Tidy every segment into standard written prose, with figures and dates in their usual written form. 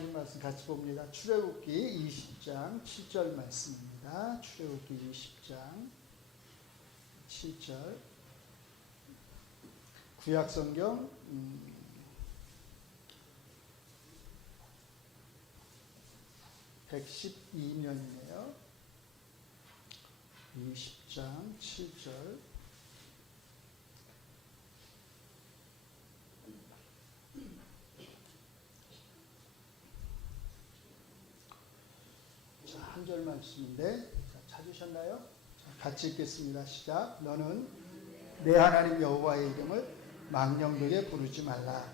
하나님 말씀 같이 봅니다. 출애굽기 20장 7절 말씀입니다. 출애굽기 20장 7절. 구약성경 112면이네요. 20장 7절. 한 절 말씀인데 찾으셨나요? 같이 읽겠습니다. 시작. 너는 내 하나님 여호와의 이름을 망령되게 부르지 말라.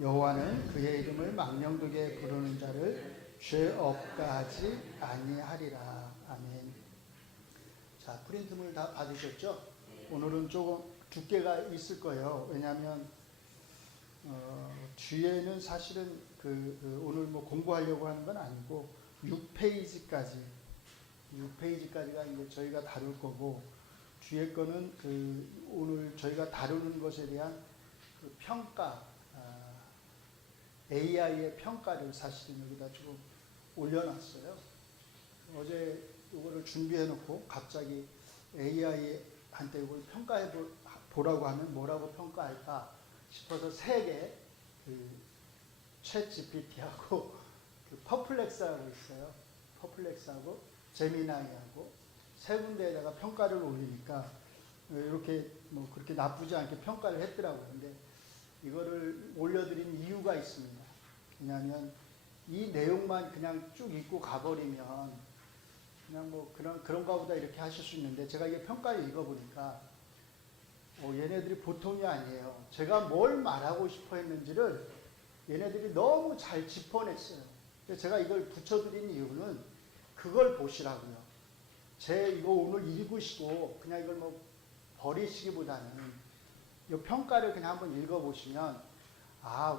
여호와는 그의 이름을 망령되게 부르는 자를 죄 없다 하지 아니하리라. 아멘. 자, 프린트물 다 받으셨죠? 오늘은 조금 두께가 있을 거예요. 왜냐하면 뒤에는 사실은 오늘 뭐 공부하려고 하는 건 아니고 6페이지까지가 이제 저희가 다룰 거고, 뒤에 거는 오늘 저희가 다루는 것에 대한 평가, AI의 평가를 사실은 여기다 좀 올려놨어요. 어제 이거를 준비해 놓고 갑자기 AI한테 이걸 평가해 보라고 하면 뭐라고 평가할까 싶어서 세 개, 챗 GPT하고 퍼플렉스하고 있어요. 퍼플렉스하고 제미나이하고 세 군데에다가 평가를 올리니까 이렇게 뭐 그렇게 나쁘지 않게 평가를 했더라고요. 근데 이거를 올려드린 이유가 있습니다. 왜냐하면 이 내용만 그냥 쭉 읽고 가버리면 그냥 뭐 그런가 보다 이렇게 하실 수 있는데, 제가 이게 평가를 읽어보니까 얘네들이 보통이 아니에요. 제가 뭘 말하고 싶어 했는지를 얘네들이 너무 잘 짚어냈어요. 제가 이걸 붙여드린 이유는 그걸 보시라고요. 이거 오늘 읽으시고 그냥 이걸 뭐 버리시기보다는 이 평가를 그냥 한번 읽어보시면,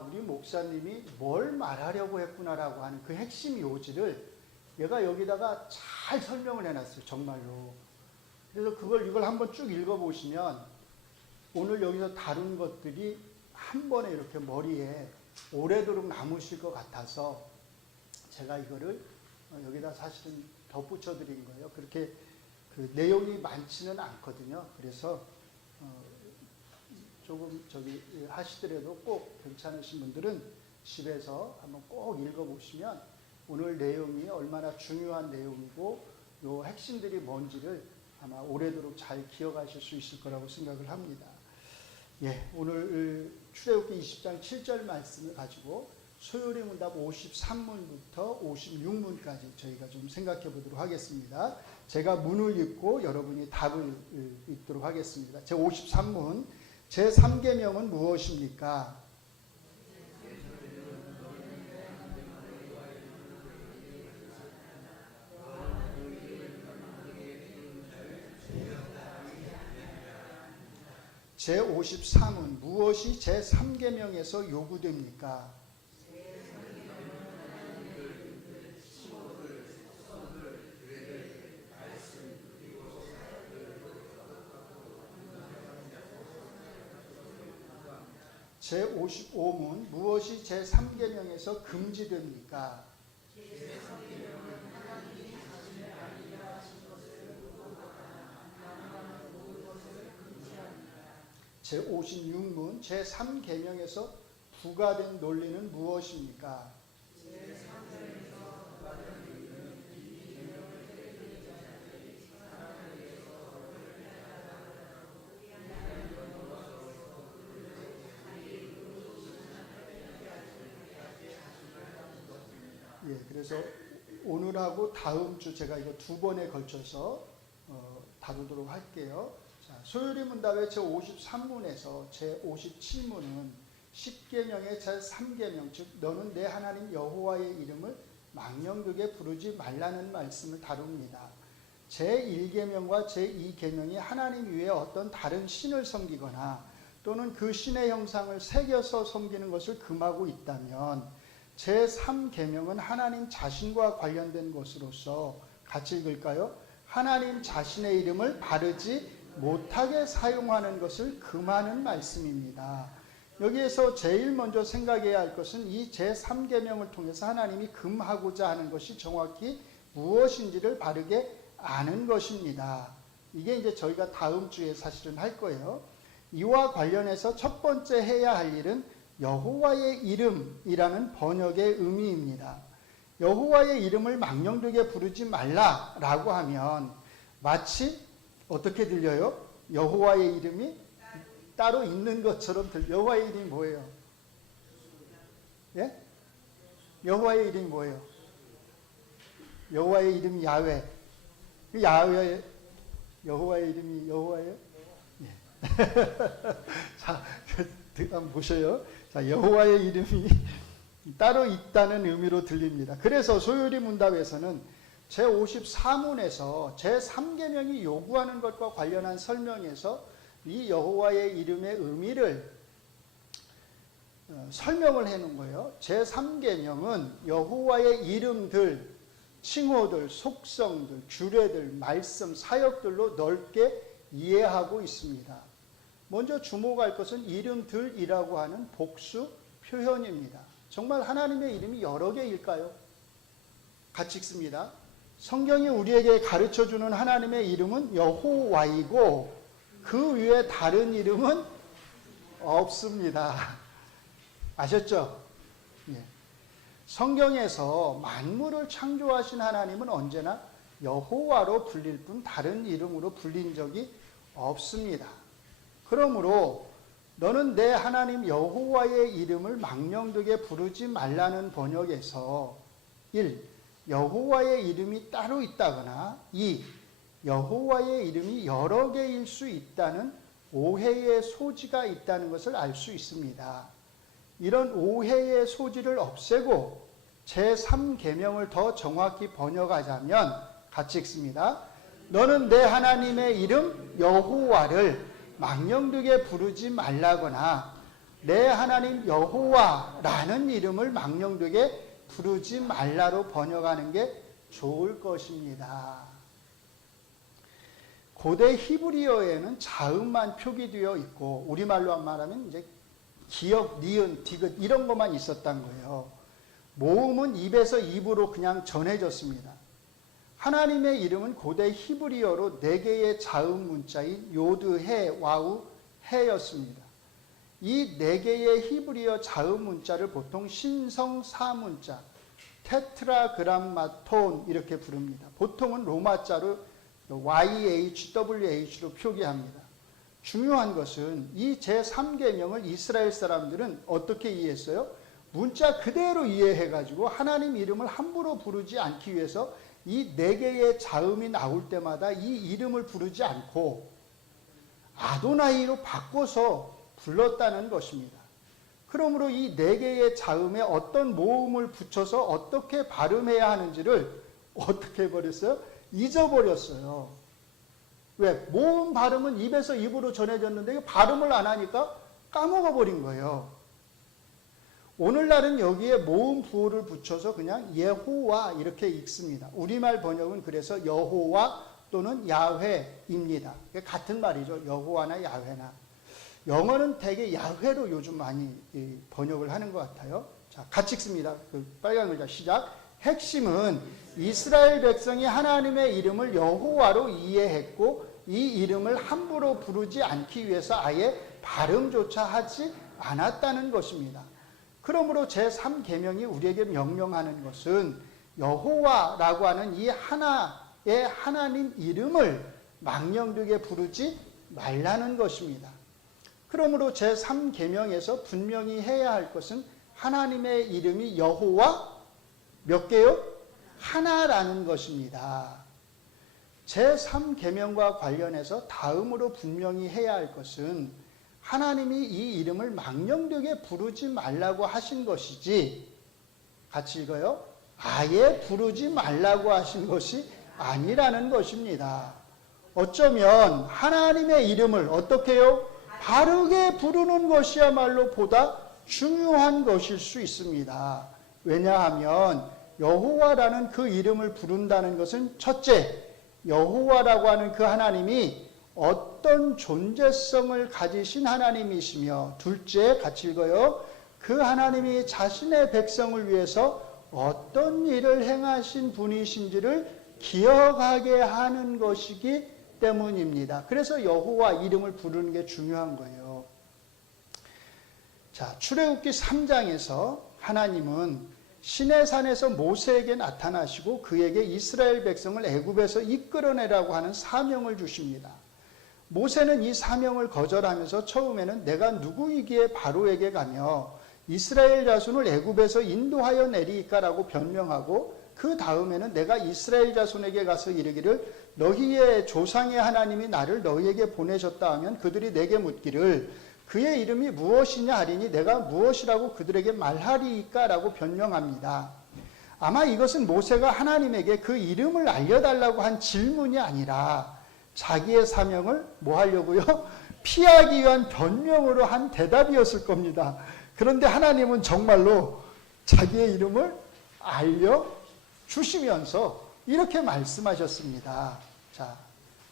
우리 목사님이 뭘 말하려고 했구나라고 하는 그 핵심 요지를 얘가 여기다가 잘 설명을 해놨어요. 정말로. 그래서 이걸 한번 쭉 읽어보시면 오늘 여기서 다룬 것들이 한 번에 이렇게 머리에 오래도록 남으실 것 같아서 제가 이거를 여기다 사실은 덧붙여 드린 거예요. 그렇게 내용이 많지는 않거든요. 그래서 조금 하시더라도 꼭 괜찮으신 분들은 집에서 한번 꼭 읽어보시면 오늘 내용이 얼마나 중요한 내용이고 요 핵심들이 뭔지를 아마 오래도록 잘 기억하실 수 있을 거라고 생각을 합니다. 예, 오늘 출애굽기 20장 7절 말씀을 가지고 소요리 문답 53문부터 56문까지 저희가 좀 생각해 보도록 하겠습니다. 제가 문을 읽고 여러분이 답을 읽도록 하겠습니다. 제 53문, 제3계명은 무엇입니까? 제53은 무엇이 제3계명에서 요구됩니까? 제55문 무엇이 제3계명에서 금지됩니까? 제56문 제3계명에서 부과된 논리는 무엇입니까? 예, 그래서 오늘하고 다음 주 제가 이거 두 번에 걸쳐서 다루도록 할게요. 자, 소요리 문답의 제53문에서 제57문은 10계명의 제3계명, 즉 너는 내 하나님 여호와의 이름을 망령되게 부르지 말라는 말씀을 다룹니다. 제1계명과 제2계명이 하나님 위에 어떤 다른 신을 섬기거나 또는 그 신의 형상을 새겨서 섬기는 것을 금하고 있다면, 제3계명은 하나님 자신과 관련된 것으로서 같이 읽을까요? 하나님 자신의 이름을 바르지 못하게 사용하는 것을 금하는 말씀입니다. 여기에서 제일 먼저 생각해야 할 것은 이 제3계명을 통해서 하나님이 금하고자 하는 것이 정확히 무엇인지를 바르게 아는 것입니다. 이게 이제 저희가 다음 주에 사실은 할 거예요. 이와 관련해서 첫 번째 해야 할 일은 여호와의 이름이라는 번역의 의미입니다. 여호와의 이름을 망령되게 부르지 말라라고 하면 마치 어떻게 들려요? 여호와의 이름이 따로 있는 것처럼 여호와의 이름이 뭐예요? 예? 여호와의 이름이 뭐예요? 여호와의 이름이 야훼. 야훼 여호와의 이름이 여호와예요? 예. 자, 한번 보셔요. 자, 여호와의 이름이 따로 있다는 의미로 들립니다. 그래서 소요리 문답에서는 제54문에서 제3계명이 요구하는 것과 관련한 설명에서 이 여호와의 이름의 의미를 설명을 해 놓은 거예요. 제3계명은 여호와의 이름들, 칭호들, 속성들, 규례들, 말씀, 사역들로 넓게 이해하고 있습니다. 먼저 주목할 것은 이름들이라고 하는 복수 표현입니다. 정말 하나님의 이름이 여러 개일까요? 같이 읽습니다. 성경이 우리에게 가르쳐주는 하나님의 이름은 여호와이고 그 위에 다른 이름은 없습니다. 아셨죠? 예. 성경에서 만물을 창조하신 하나님은 언제나 여호와로 불릴 뿐 다른 이름으로 불린 적이 없습니다. 그러므로 너는 내 하나님 여호와의 이름을 망령되게 부르지 말라는 번역에서 1. 여호와의 이름이 따로 있다거나 2. 여호와의 이름이 여러 개일 수 있다는 오해의 소지가 있다는 것을 알 수 있습니다. 이런 오해의 소지를 없애고 제3계명을 더 정확히 번역하자면 같이 읽습니다. 너는 내 하나님의 이름 여호와를 망령되게 부르지 말라거나 내 하나님 여호와라는 이름을 망령되게 부르지 말라로 번역하는 게 좋을 것입니다. 고대 히브리어에는 자음만 표기되어 있고 우리말로 말하면 이제 기역, 니은, 디귿 이런 것만 있었던 거예요. 모음은 입에서 입으로 그냥 전해졌습니다. 하나님의 이름은 고대 히브리어로 4개의 자음 문자인 요드, 해, 와우, 해였습니다. 이 4개의 히브리어 자음 문자를 보통 신성 사문자, 테트라그람마톤 이렇게 부릅니다. 보통은 로마자로 YHWH로 표기합니다. 중요한 것은 이 제3계명을 이스라엘 사람들은 어떻게 이해했어요? 문자 그대로 이해해가지고 하나님 이름을 함부로 부르지 않기 위해서 이 4개의 자음이 나올 때마다 이 이름을 부르지 않고 아도나이로 바꿔서 불렀다는 것입니다. 그러므로 이 4개의 자음에 어떤 모음을 붙여서 어떻게 발음해야 하는지를 어떻게 해버렸어요? 잊어버렸어요. 왜? 모음 발음은 입에서 입으로 전해졌는데 발음을 안 하니까 까먹어버린 거예요. 오늘날은 여기에 모음 부호를 붙여서 그냥 예호와 이렇게 읽습니다. 우리말 번역은 그래서 여호와 또는 야훼입니다. 같은 말이죠. 여호와나 야훼나. 영어는 대개 야훼로 요즘 많이 번역을 하는 것 같아요. 자, 같이 읽습니다. 그 빨간 글자 시작. 핵심은 이스라엘 백성이 하나님의 이름을 여호와로 이해했고 이 이름을 함부로 부르지 않기 위해서 아예 발음조차 하지 않았다는 것입니다. 그러므로 제3계명이 우리에게 명령하는 것은 여호와라고 하는 이 하나의 하나님 이름을 망령되게 부르지 말라는 것입니다. 그러므로 제3계명에서 분명히 해야 할 것은 하나님의 이름이 여호와 몇 개요? 하나라는 것입니다. 제3계명과 관련해서 다음으로 분명히 해야 할 것은 하나님이 이 이름을 망령되게 부르지 말라고 하신 것이지, 같이 읽어요. 아예 부르지 말라고 하신 것이 아니라는 것입니다. 어쩌면 하나님의 이름을 어떻게 해요? 바르게 부르는 것이야말로 보다 중요한 것일 수 있습니다. 왜냐하면 여호와라는 그 이름을 부른다는 것은 첫째, 여호와라고 하는 그 하나님이 어떤 존재성을 가지신 하나님이시며, 둘째 같이 읽어요. 그 하나님이 자신의 백성을 위해서 어떤 일을 행하신 분이신지를 기억하게 하는 것이기 때문입니다. 그래서 여호와 이름을 부르는 게 중요한 거예요. 자, 출애굽기 3장에서 하나님은 시내산에서 모세에게 나타나시고 그에게 이스라엘 백성을 애굽에서 이끌어내라고 하는 사명을 주십니다. 모세는 이 사명을 거절하면서 처음에는 내가 누구이기에 바로에게 가며 이스라엘 자손을 애굽에서 인도하여 내리이까라고 변명하고, 그 다음에는 내가 이스라엘 자손에게 가서 이르기를 너희의 조상의 하나님이 나를 너희에게 보내셨다 하면 그들이 내게 묻기를 그의 이름이 무엇이냐 하리니 내가 무엇이라고 그들에게 말하리이까라고 변명합니다. 아마 이것은 모세가 하나님에게 그 이름을 알려달라고 한 질문이 아니라 자기의 사명을 뭐 하려고요? 피하기 위한 변명으로 한 대답이었을 겁니다. 그런데 하나님은 정말로 자기의 이름을 알려주시면서 이렇게 말씀하셨습니다. 자,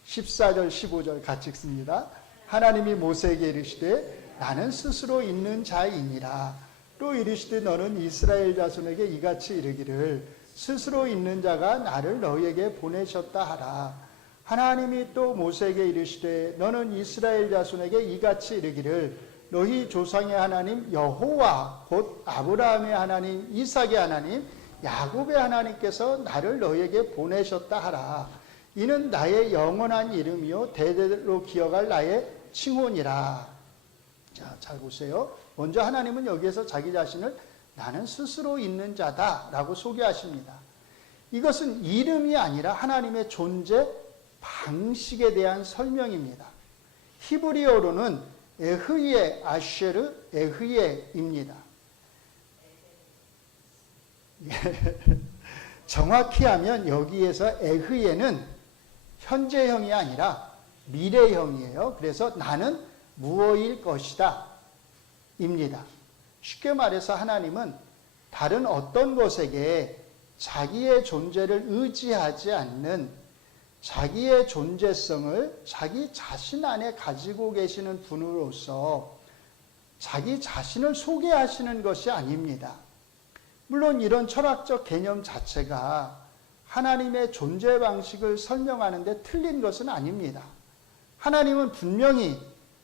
14절 15절 같이 읽습니다. 하나님이 모세에게 이르시되 나는 스스로 있는 자이니라. 또 이르시되 너는 이스라엘 자손에게 이같이 이르기를 스스로 있는 자가 나를 너희에게 보내셨다 하라. 하나님이 또 모세에게 이르시되 너는 이스라엘 자손에게 이같이 이르기를 너희 조상의 하나님 여호와 곧 아브라함의 하나님, 이삭의 하나님, 야곱의 하나님께서 나를 너희에게 보내셨다 하라. 이는 나의 영원한 이름이요 대대로 기억할 나의 칭혼이라. 자, 잘 보세요. 먼저 하나님은 여기에서 자기 자신을 나는 스스로 있는 자다라고 소개하십니다. 이것은 이름이 아니라 하나님의 존재 방식에 대한 설명입니다. 히브리어로는 에흐예 아쉐르 에흐예입니다. 정확히 하면 여기에서 에흐예는 현재형이 아니라 미래형이에요. 그래서 나는 무엇일 것이다 입니다. 쉽게 말해서 하나님은 다른 어떤 것에게 자기의 존재를 의지하지 않는, 자기의 존재성을 자기 자신 안에 가지고 계시는 분으로서 자기 자신을 소개하시는 것이 아닙니다. 물론 이런 철학적 개념 자체가 하나님의 존재 방식을 설명하는데 틀린 것은 아닙니다. 하나님은 분명히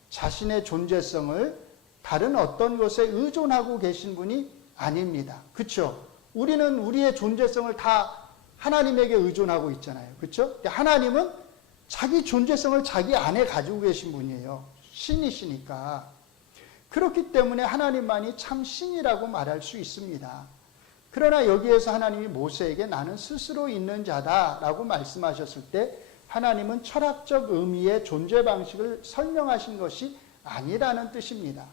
자신의 존재성을 다른 어떤 것에 의존하고 계신 분이 아닙니다. 그렇죠? 우리는 우리의 존재성을 다 하나님에게 의존하고 있잖아요. 그렇죠? 하나님은 자기 존재성을 자기 안에 가지고 계신 분이에요. 신이시니까. 그렇기 때문에 하나님만이 참 신이라고 말할 수 있습니다. 그러나 여기에서 하나님이 모세에게 나는 스스로 있는 자다라고 말씀하셨을 때 하나님은 철학적 의미의 존재 방식을 설명하신 것이 아니라는 뜻입니다.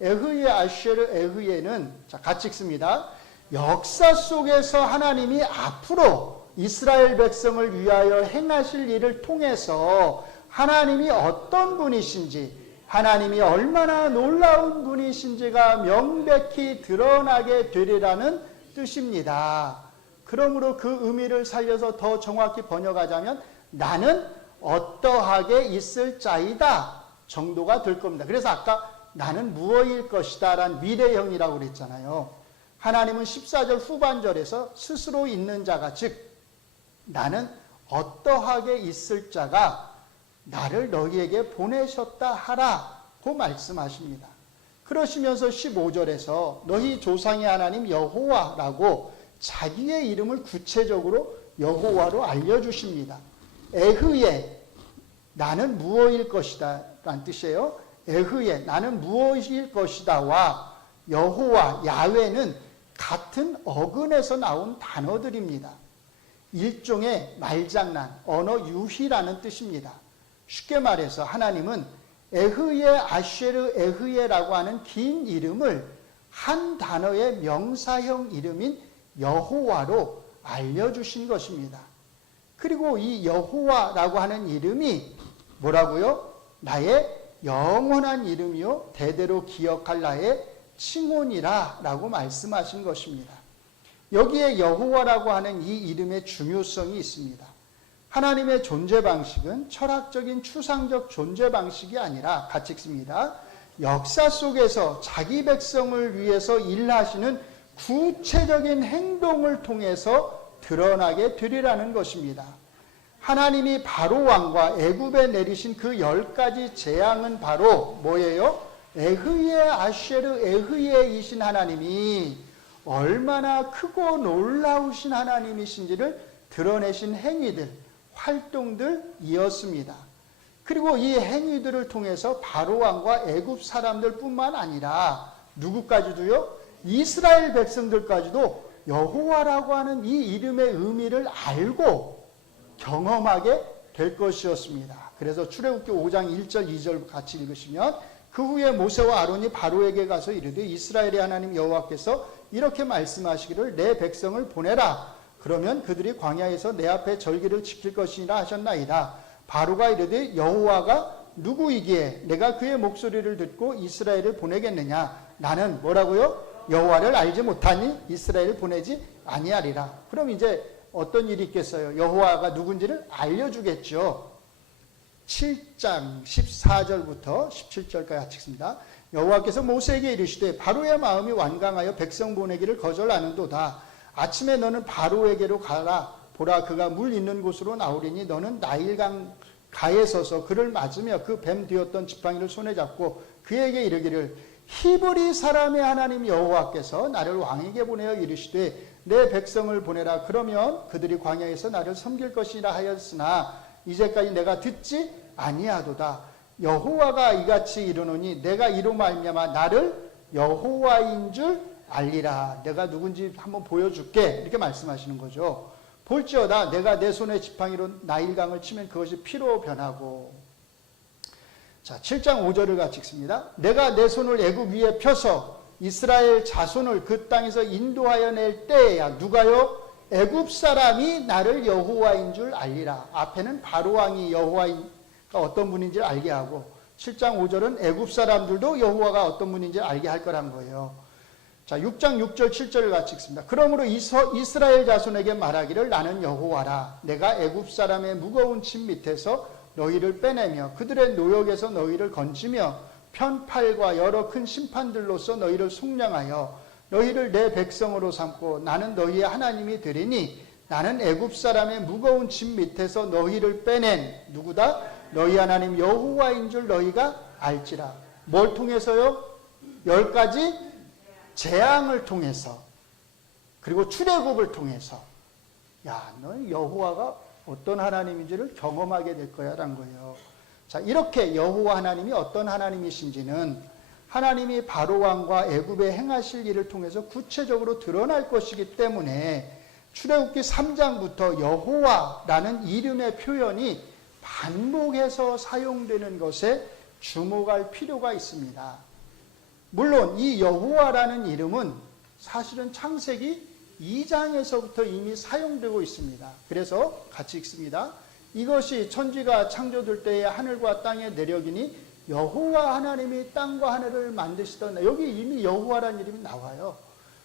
에흐예 아쉐르 에흐예는, 자, 같이 읽습니다. 역사 속에서 하나님이 앞으로 이스라엘 백성을 위하여 행하실 일을 통해서 하나님이 어떤 분이신지, 하나님이 얼마나 놀라운 분이신지가 명백히 드러나게 되리라는 뜻입니다. 그러므로 그 의미를 살려서 더 정확히 번역하자면 나는 어떠하게 있을 자이다 정도가 될 겁니다. 그래서 아까 나는 무엇일 것이다 라는 미래형이라고 그랬잖아요. 하나님은 14절 후반절에서 스스로 있는 자가, 즉 나는 어떠하게 있을 자가 나를 너희에게 보내셨다 하라고 말씀하십니다. 그러시면서 15절에서 너희 조상의 하나님 여호와라고 자기의 이름을 구체적으로 여호와로 알려주십니다. 에흐예, 나는 무엇일 것이다 라는 뜻이에요. 에흐예, 나는 무엇일 것이다와 여호와, 야훼는 같은 어근에서 나온 단어들입니다. 일종의 말장난, 언어 유희라는 뜻입니다. 쉽게 말해서 하나님은 에흐예 아쉐르 에흐예라고 하는 긴 이름을 한 단어의 명사형 이름인 여호와로 알려주신 것입니다. 그리고 이 여호와라고 하는 이름이 뭐라고요? 나의 영원한 이름이요 대대로 기억할 나의 칭혼이라 라고 말씀하신 것입니다. 여기에 여호와라고 하는 이 이름의 중요성이 있습니다. 하나님의 존재 방식은 철학적인 추상적 존재 방식이 아니라 같이 읽습니다. 역사 속에서 자기 백성을 위해서 일하시는 구체적인 행동을 통해서 드러나게 되리라는 것입니다. 하나님이 바로 왕과 애굽에 내리신 그 10가지 재앙은 바로 뭐예요? 에흐예 아쉐르 에흐예이신 하나님이 얼마나 크고 놀라우신 하나님이신지를 드러내신 행위들, 활동들이었습니다. 그리고 이 행위들을 통해서 바로 왕과 애굽 사람들뿐만 아니라 누구까지도요? 이스라엘 백성들까지도 여호와라고 하는 이 이름의 의미를 알고 경험하게 될 것이었습니다. 그래서 출애굽기 5장 1절 2절 같이 읽으시면 그 후에 모세와 아론이 바로에게 가서 이르되 이스라엘의 하나님 여호와께서 이렇게 말씀하시기를 내 백성을 보내라. 그러면 그들이 광야에서 내 앞에 절기를 지킬 것이니라 하셨나이다. 바로가 이르되 여호와가 누구이기에 내가 그의 목소리를 듣고 이스라엘을 보내겠느냐. 나는 뭐라고요? 여호와를 알지 못하니 이스라엘을 보내지 아니하리라. 그럼 이제 어떤 일이 있겠어요? 여호와가 누군지를 알려주겠죠. 7장 14절부터 17절까지 같이 읽습니다. 여호와께서 모세에게 이르시되 바로의 마음이 완강하여 백성 보내기를 거절하는도다. 아침에 너는 바로에게로 가라. 보라 그가 물 있는 곳으로 나오리니 너는 나일강 가에 서서 그를 맞으며 그 뱀 되었던 지팡이를 손에 잡고 그에게 이르기를 히브리 사람의 하나님 여호와께서 나를 왕에게 보내어 이르시되 내 백성을 보내라. 그러면 그들이 광야에서 나를 섬길 것이라 하였으나 이제까지 내가 듣지 아니하도다. 여호와가 이같이 이르노니 내가 이로 말미암아 나를 여호와인 줄 알리라. 내가 누군지 한번 보여줄게. 이렇게 말씀하시는 거죠. 볼지어다 내가 내 손에 지팡이로 나일강을 치면 그것이 피로 변하고. 자, 7장 5절을 같이 읽습니다. 내가 내 손을 애굽 위에 펴서 이스라엘 자손을 그 땅에서 인도하여 낼 때에야 누가요? 애굽 사람이 나를 여호와인 줄 알리라. 앞에는 바로 왕이 여호와가 어떤 분인지 알게 하고 7장 5절은 애굽 사람들도 여호와가 어떤 분인지 알게 할 거란 거예요. 자, 6장 6절 7절을 같이 읽습니다. 그러므로 이스라엘 자손에게 말하기를 나는 여호와라. 내가 애굽 사람의 무거운 짐 밑에서 너희를 빼내며 그들의 노역에서 너희를 건지며 편팔과 여러 큰 심판들로서 너희를 속량하여 너희를 내 백성으로 삼고 나는 너희의 하나님이 되리니 나는 애굽 사람의 무거운 짐 밑에서 너희를 빼낸 누구다? 너희 하나님 여호와인 줄 너희가 알지라. 뭘 통해서요? 10가지 재앙을 통해서 그리고 출애굽을 통해서 야, 너는 여호와가 어떤 하나님인지를 경험하게 될 거야 라는 거예요. 자, 이렇게 여호와 하나님이 어떤 하나님이신지는 하나님이 바로왕과 애굽에 행하실 일을 통해서 구체적으로 드러날 것이기 때문에 출애굽기 3장부터 여호와라는 이름의 표현이 반복해서 사용되는 것에 주목할 필요가 있습니다. 물론 이 여호와라는 이름은 사실은 창세기 2장에서부터 이미 사용되고 있습니다. 그래서 같이 읽습니다. 이것이 천지가 창조될 때의 하늘과 땅의 내력이니 여호와 하나님이 땅과 하늘을 만드시던 여기 이미 여호와라는 이름이 나와요.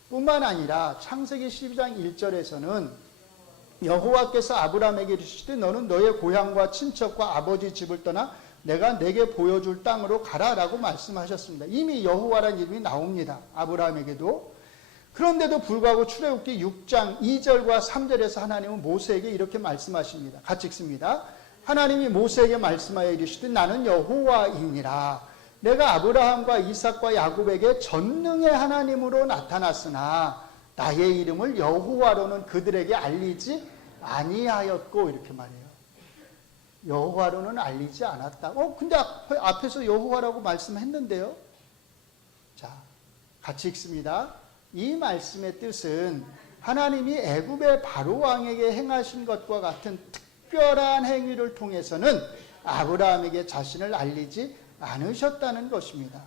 뿐만 아니라 창세기 12장 1절에서는 여호와께서 아브라함에게 이르시되 너는 너의 고향과 친척과 아버지 집을 떠나 내가 내게 보여줄 땅으로 가라라고 말씀하셨습니다. 이미 여호와라는 이름이 나옵니다. 아브라함에게도. 그런데도 불구하고 출애굽기 6장 2절과 3절에서 하나님은 모세에게 이렇게 말씀하십니다. 같이 읽습니다. 하나님이 모세에게 말씀하여 이르시되 나는 여호와이니라. 내가 아브라함과 이삭과 야곱에게 전능의 하나님으로 나타났으나 나의 이름을 여호와로는 그들에게 알리지 아니하였고 이렇게 말해요. 여호와로는 알리지 않았다. 근데 앞에서 여호와라고 말씀했는데요. 자, 같이 읽습니다. 이 말씀의 뜻은 하나님이 애굽의 바로 왕에게 행하신 것과 같은 특별한 행위를 통해서는 아브라함에게 자신을 알리지 않으셨다는 것입니다.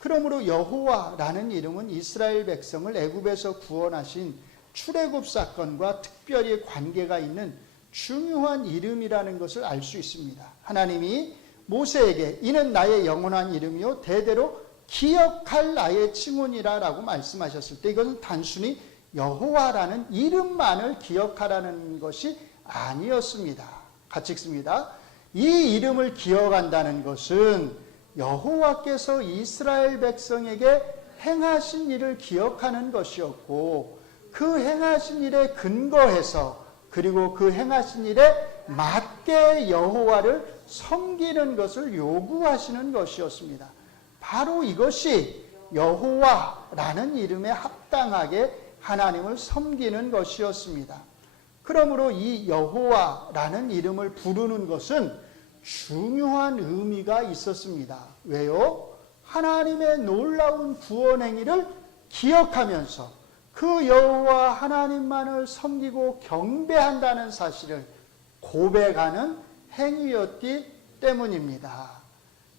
그러므로 여호와라는 이름은 이스라엘 백성을 애굽에서 구원하신 출애굽 사건과 특별히 관계가 있는 중요한 이름이라는 것을 알 수 있습니다. 하나님이 모세에게 이는 나의 영원한 이름이요 대대로 기억할 나의 칭훈이라 라고 말씀하셨을 때 이것은 단순히 여호와라는 이름만을 기억하라는 것이 아니었습니다. 같이 읽습니다. 이 이름을 기억한다는 것은 여호와께서 이스라엘 백성에게 행하신 일을 기억하는 것이었고, 그 행하신 일에 근거해서 그리고 그 행하신 일에 맞게 여호와를 섬기는 것을 요구하시는 것이었습니다. 바로 이것이 여호와라는 이름에 합당하게 하나님을 섬기는 것이었습니다. 그러므로 이 여호와라는 이름을 부르는 것은 중요한 의미가 있었습니다. 왜요? 하나님의 놀라운 구원 행위를 기억하면서 그 여호와 하나님만을 섬기고 경배한다는 사실을 고백하는 행위였기 때문입니다.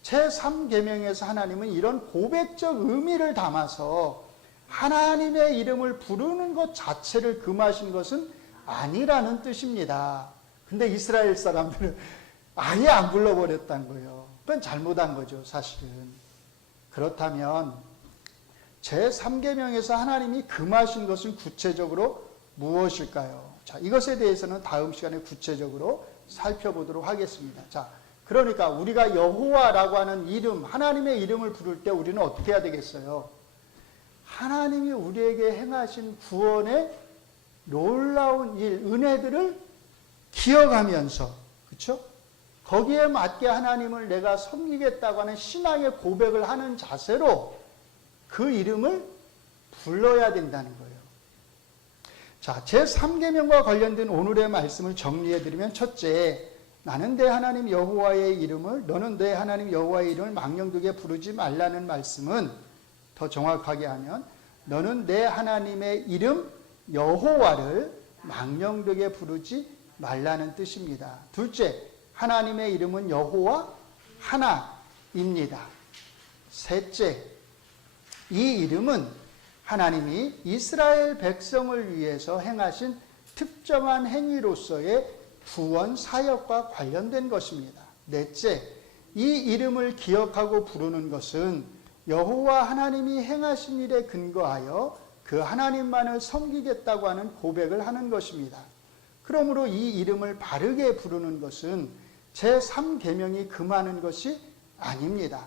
제3계명에서 하나님은 이런 고백적 의미를 담아서 하나님의 이름을 부르는 것 자체를 금하신 것은 아니라는 뜻입니다. 근데 이스라엘 사람들은 아예 안 불러버렸다는 거예요. 그건 잘못한 거죠, 사실은. 그렇다면 제3계명에서 하나님이 금하신 것은 구체적으로 무엇일까요? 자, 이것에 대해서는 다음 시간에 구체적으로 살펴보도록 하겠습니다. 자, 그러니까 우리가 여호와라고 하는 이름, 하나님의 이름을 부를 때 우리는 어떻게 해야 되겠어요? 하나님이 우리에게 행하신 구원의 놀라운 일, 은혜들을 기억하면서, 그렇죠? 거기에 맞게 하나님을 내가 섬기겠다고 하는 신앙의 고백을 하는 자세로 그 이름을 불러야 된다는 거예요. 자, 제3계명과 관련된 오늘의 말씀을 정리해드리면, 첫째, 나는 내 하나님 여호와의 이름을, 너는 내 하나님 여호와의 이름을 망령되게 부르지 말라는 말씀은, 더 정확하게 하면 너는 내 하나님의 이름 여호와를 망령되게 부르지 말라는 뜻입니다. 둘째, 하나님의 이름은 여호와 하나입니다. 셋째, 이 이름은 하나님이 이스라엘 백성을 위해서 행하신 특정한 행위로서의 구원 사역과 관련된 것입니다. 넷째, 이 이름을 기억하고 부르는 것은 여호와 하나님이 행하신 일에 근거하여 그 하나님만을 섬기겠다고 하는 고백을 하는 것입니다. 그러므로 이 이름을 바르게 부르는 것은 제3계명이 금하는 것이 아닙니다.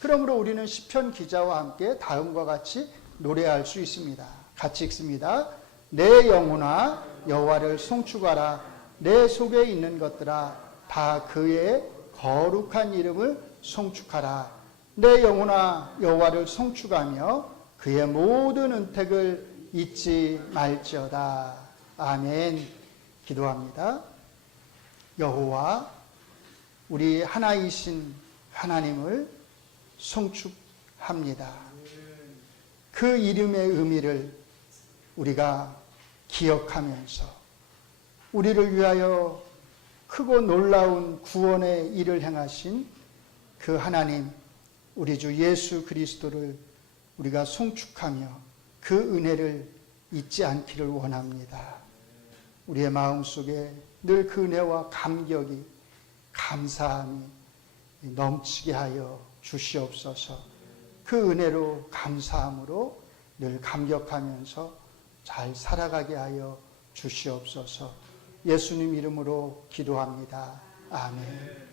그러므로 우리는 시편 기자와 함께 다음과 같이 노래할 수 있습니다. 같이 읽습니다. 내 영혼아 여호와를 송축하라. 내 속에 있는 것들아 다 그의 거룩한 이름을 송축하라. 내 영혼아 여호와를 송축하며 그의 모든 은택을 잊지 말지어다. 아멘. 기도합니다. 여호와, 우리 하나이신 하나님을 송축합니다. 그 이름의 의미를 우리가 기억하면서 우리를 위하여 크고 놀라운 구원의 일을 행하신 그 하나님, 우리 주 예수 그리스도를 우리가 송축하며 그 은혜를 잊지 않기를 원합니다. 우리의 마음속에 늘 그 은혜와 감격이, 감사함이 넘치게 하여 주시옵소서. 그 은혜로, 감사함으로 늘 감격하면서 잘 살아가게 하여 주시옵소서. 예수님 이름으로 기도합니다. 아멘.